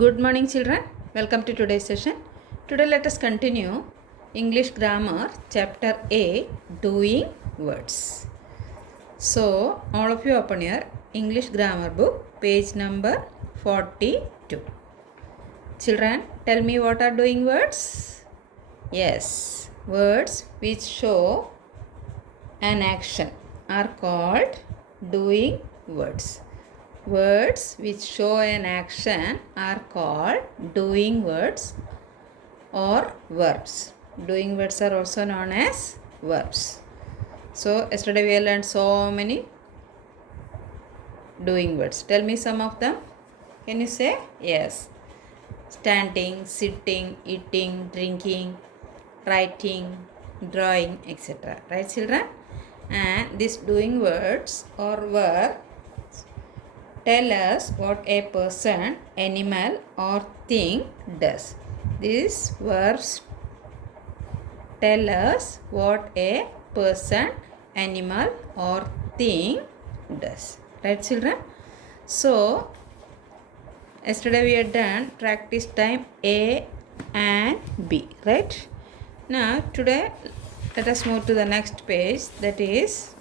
Good morning, children. Welcome to today's session. Today, let us continue English Grammar, Chapter A, Doing Words. So, all of you open your English Grammar book, page number 42. Children, tell me what are doing words? Yes, words which show an action are called doing words. Words which show an action are called doing words or verbs. Doing words are also known as verbs. So, yesterday we learned so many doing words. Tell me some of them. Can you say? Yes. Standing, sitting, eating, drinking, writing, drawing, etc. Right, children? And these doing words or verbs tell us what a person, animal or thing does. These verbs tell us what a person, animal or thing does. Right, children? So, yesterday we had done practice time A and B. Right? Now, today let us move to the next page, that is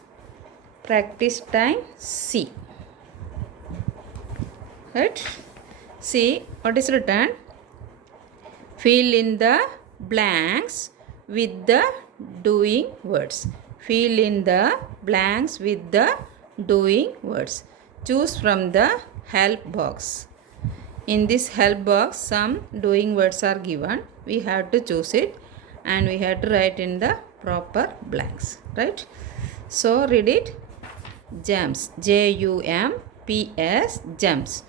practice time C. Right? See what is written. Fill in the blanks with the doing words. Fill in the blanks with the doing words. Choose from the help box. In this help box, some doing words are given. We have to choose it and we have to write in the proper blanks. Right? So read it. Jumps. Jumps. Jumps.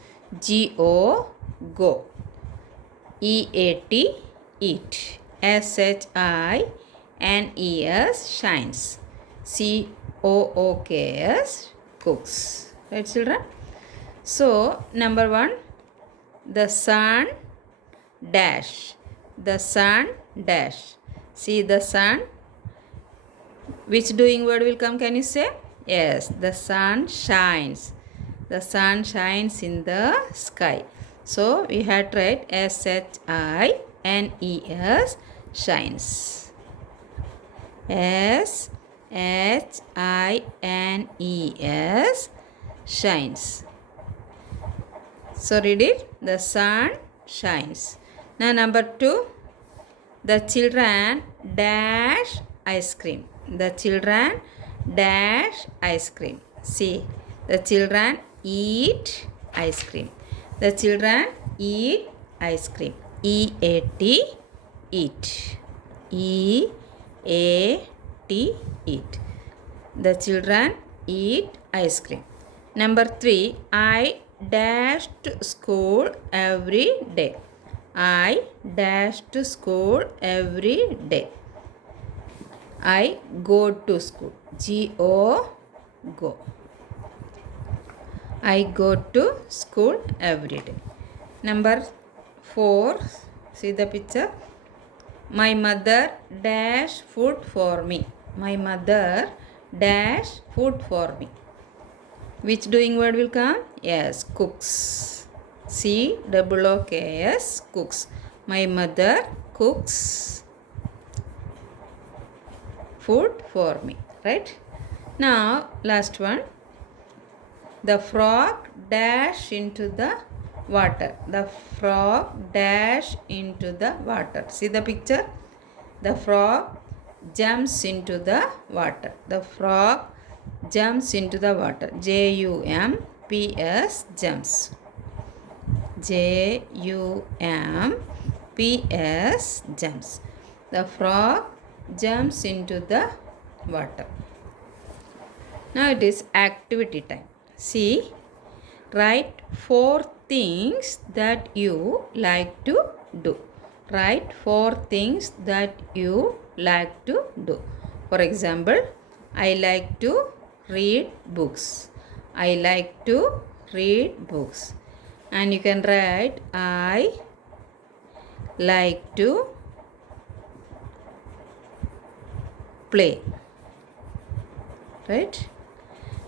Go. Go. Eat. Eat. Shines. Shines. Cooks. Cooks. Right, children? So, number 1, the sun dash. The sun dash. See the sun. Which doing word will come? Can you say? Yes, the sun shines. The sun shines in the sky. So, we had to write shines. Shines. Shines. So, read it. The sun shines. Now, number 2. The children dash ice cream. The children dash ice cream. See, the children eat ice cream. The children eat ice cream. E-A-T, eat. E-A-T, eat. The children eat ice cream. Number 3, I dash to school every day. I dash to school every day. I go to school. Go. Go. I go to school every day. Number 4, see the picture. My mother dash food for me. My mother dash food for me. Which doing word will come? Yes, cooks. C-O-O-K-S, cooks. My mother cooks food for me. Right? Now, last one. The frog dash into the water. The frog dash into the water. See the picture? The frog jumps into the water. The frog jumps into the water. J-U-M-P-S, jumps. J-U-M-P-S, jumps. The frog jumps into the water. Now it is activity time. See, write 4 things that you like to do. Write 4 things that you like to do. For example, I like to read books. I like to read books. And you can write, I like to play. Right?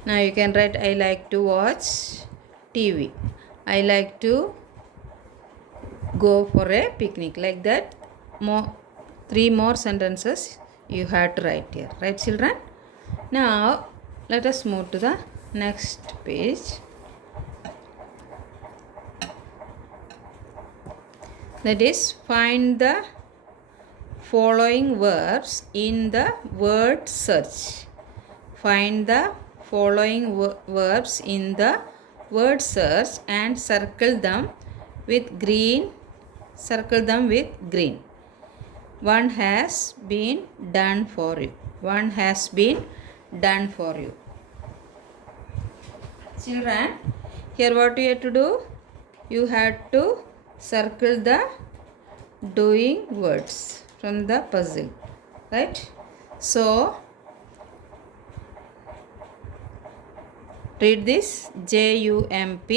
Now you can write, I like to watch TV. I like to go for a picnic. Like that, three more sentences you have to write here. Right, children? Now let us move to the next page. That is, find the following verbs in the word search. Find the following verbs in the word search and circle them with green. Circle them with green. One has been done for you. One has been done for you. Children, here what you have to do? You have to circle the doing words from the puzzle. Right? So, read this. JUMP,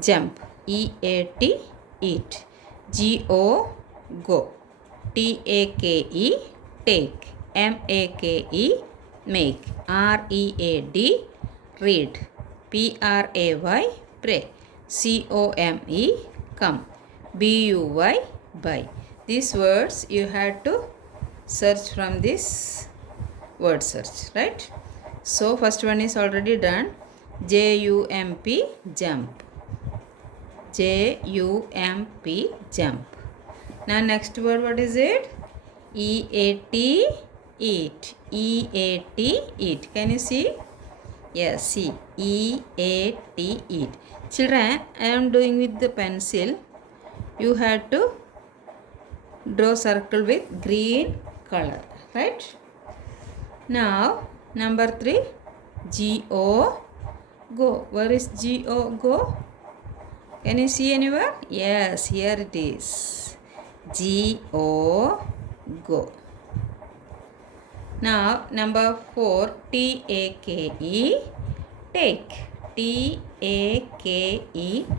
jump. EAT, eat. GO, go. TAKE, take. MAKE, make. READ, read. PRAY, pray. COME, come. BUY, buy. These words you have to search from this word search, right? So first one is already done. JUMP, jump. JUMP, jump. Now next word, what is it? EAT, eat. EAT, eat. Can you see? Yes, see. EAT, eat. Children, I am doing with the pencil. You have to draw circle with green color, right? Now number 3, GO, go. Where is GO, go? Can you see anywhere? Yes, here it is. GO, go. Now number 4, TAKE, take. TAKE,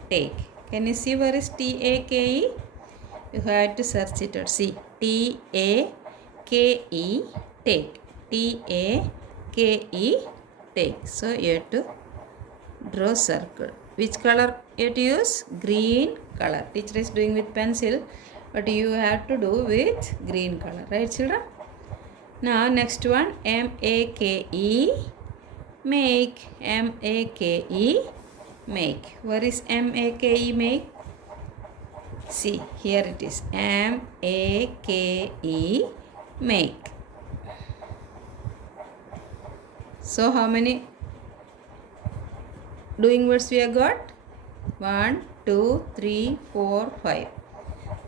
take. Can you see where is TAKE? You have to search it out. See, TAKE, take. TAKE, take. So you have to draw circle. Which color you have to use? Green color. Teacher is doing with pencil, but you have to do with green color. Right, children? Now next one, MAKE, make. MAKE, make. Where is MAKE, make? See, here it is. MAKE, make. So how many doing words we have got? 1, 2, 3, 4, 5.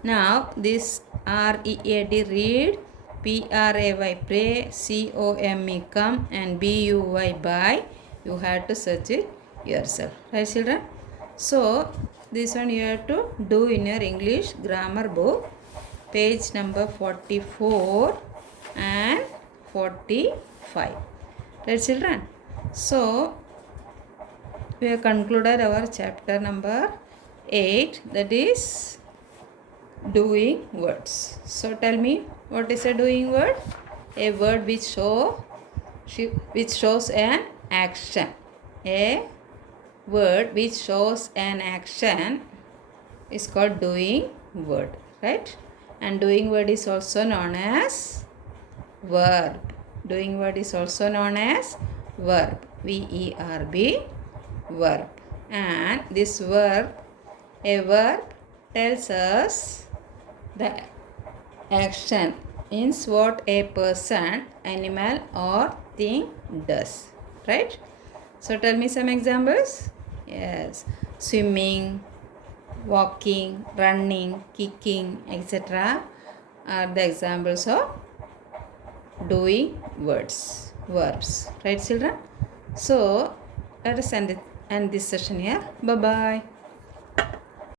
Now this READ, read. PRAY, pray. COME, come. And BUY, buy. You have to search it yourself. Right, children? So this one you have to do in your English grammar book, page number 44 and 45. Right, children? So we have concluded our chapter number 8, that is doing words. So tell me, what is a doing word? A word which shows an action. A word which shows an action is called doing word, right? And doing word is also known as verb. Doing word is also known as verb. VERB, verb. And this verb, a verb tells us the action means what a person, animal or thing does, right? So tell me some examples. Yes, swimming, walking, running, kicking, etc. are the examples of doing words, verbs, right, children? So let us end this session here. Bye bye.